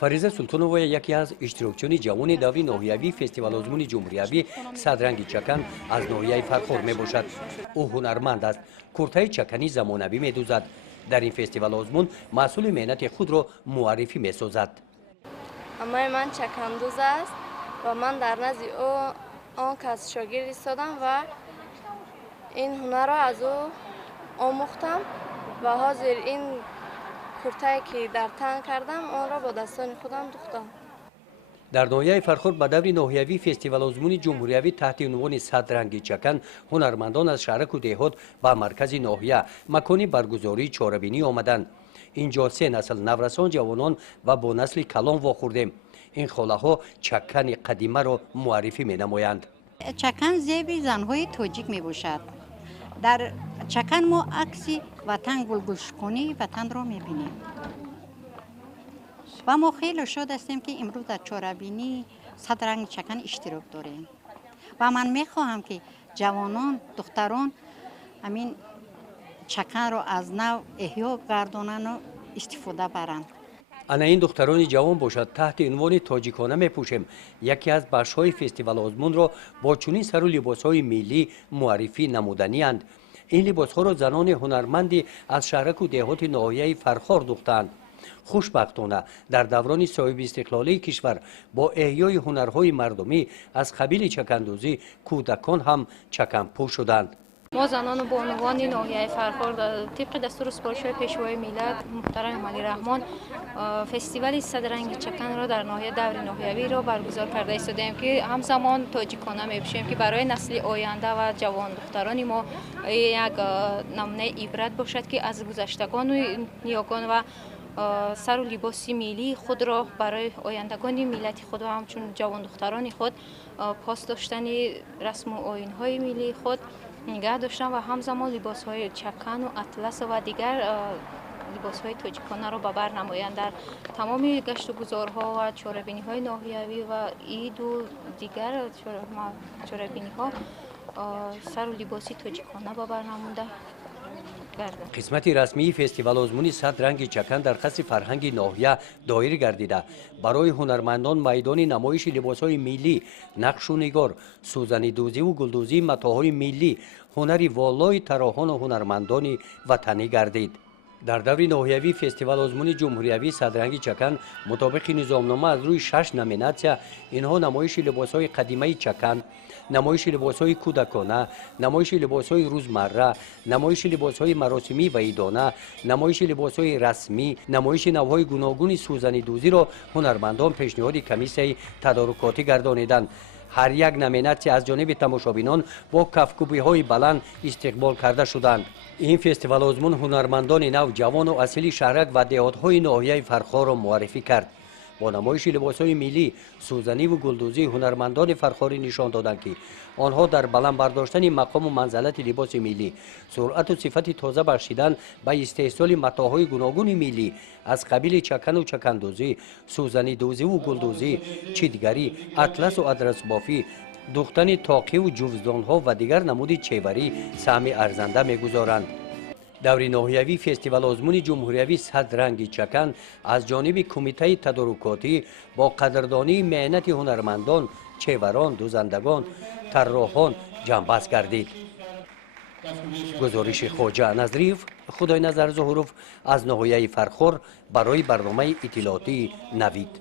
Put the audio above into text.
фариза султонова яке аз иштирокчиёни ҷавони даври ноҳиявии фестивал озмуни ҷумҳуриявӣ садранги чакан аз ноҳияи фархор мебошад. ӯ ҳунарманд аст, куртаи чакани замонавӣ медӯзад. дар ин фестивал озмун маҳсули меҳнати худро муаррифӣ месозад. амаи ман чакандӯз аст ва ман дар назди ӯ он кас шогирд истодам ва ин ҳунарро аз ӯ омӯхтам ва ҳозир ин куртае ки дар тан кардам онро бо дастони худам духтам. дар ноҳияи фархор ба даври ноҳиявии фестивал озмуни ҷумҳуриявӣ таҳти унвони садранги чакан ҳунармандон аз шаҳраку деҳот ба маркази ноҳия макони баргузории чорабинӣ омаданд. инҷо се насл наврасон ҷавонон ва бо насли калон вохӯрдем. ин холаҳо чакани қадимаро муаррифӣ менамоянд. чакан зеби занҳои тоҷик мебошад. дар чакан мо акси ватан гулгулшуконии ватанро мебинем ва мо хеле шод ҳастем ки имрӯз дар чорабинии садранги чакан иштирок дорем ва ман мехоҳам ки ҷавонон духтарон амин чаканро аз нав эҳё гардонану истифода баранд. ана ин духтарони ҷавон бошад таҳти унвони тоҷикона мепӯшем яке аз бахшҳои фестивал озмунро бо чунин сару либосҳои миллӣ муаррифӣ намудaniанд. ин либосҳоро занони ҳунарманди аз шаҳраку деҳоти ноҳияи фархор духтаанд. хушбахтона дар даврони соҳиби истиқлолии кишвар бо эҳёи ҳунарҳои мардумӣ аз қабили чакандӯзӣ кӯдакон ҳам чаканпӯш шуданд. мо занону бонувони ноҳияи фархор тибқи дастури супоришҳои пешвои миллат муҳтарами эмомалӣ фестивали садранги чаканро дар ноҳия даври ноҳиявиро баргузор карда истодем ки ҳамзамон тоҷикона мепӯшем ки барои насли оянда ва ҷавон духтарони мо як намунаи ибрат бошад ки аз гузаштагону ниёгон ва сару либоси миллии худро барои ояндагони миллати худ ва ҳамчун ҷавон духтарони худ пос доштани расму оинҳои миллии худ нигаҳ доштан ва ҳамзамон либосҳои чакану атласу ва дигар либосҳои тоҷиконаро ба бар намоянд. дар тамоми гашту гузорҳо ва чорабиниҳои ноҳиявӣ ва иду дигар чорабиниҳо сару либоси тоҷикона ба бар намуда гардад. қисмати расмии фестивал озмуни садранги чакан дар қасри фарҳанги ноҳия доир гардида барои ҳунармандон майдони намоиши либосҳои миллӣ, нақшу нигор, сӯзанидӯзиву гулдӯзии матоъҳои миллӣ, ҳунари волои тароҳону ҳунармандони ватанӣ гардид. дар даври ноҳиявии фестивал озмуни ҷумҳуриявӣ садранги чакан мутобиқи низомнома аз рӯи 6 номинатсия инҳо намоиши либосҳои қадимаи чакан, намоиши либосҳои кӯдакона, намоиши либосҳои рӯзмарра, намоиши либосҳои маросимӣ ва идона, намоиши либосҳои расмӣ, намоиши навъҳои гуногуни сӯзанидӯзиро ҳунармандон пешниҳоди комиссияи тадорукотӣ гардониданд. ҳар як номинатсия аз ҷониби тамошобинон бо кафкӯбиҳои баланд истиқбол карда шуданд. ин фестивал озмун ҳунармандони нав ҷавону асили шаҳрак ва деҳотҳои ноҳияи фархорро муаррифӣ кард. бо намоиши либосҳои миллӣ, сӯзаниву гулдӯзии ҳунармандони фархорӣ нишон доданд ки онҳо дар баландбардоштани мақому манзалати либоси миллӣ, суръату сифати тоза бахшидан ба истеҳсоли матоъҳои гуногуни миллӣ аз қабили чакану чакандӯзӣ, сӯзанидӯзиву гулдӯзӣ, читгарӣ, атласу адрасбофӣ, духтани тоқиву ҷувздонҳо ва дигар намуди чеварӣ саҳми арзанда мегузоранд. даври ноҳиявии фестивал озмуни ҷумҳуриявӣ садранги чакан аз ҷониби кумитаи тадорукотӣ бо қадрдонии меҳнати ҳунармандон, чеварон, дӯзандагон, тарроҳон ҷамъбаст гардид. гузориши хоҷа назриев, худойназар зуҳуров аз ноҳияи фархор барои барномаи иттилоотии Навид.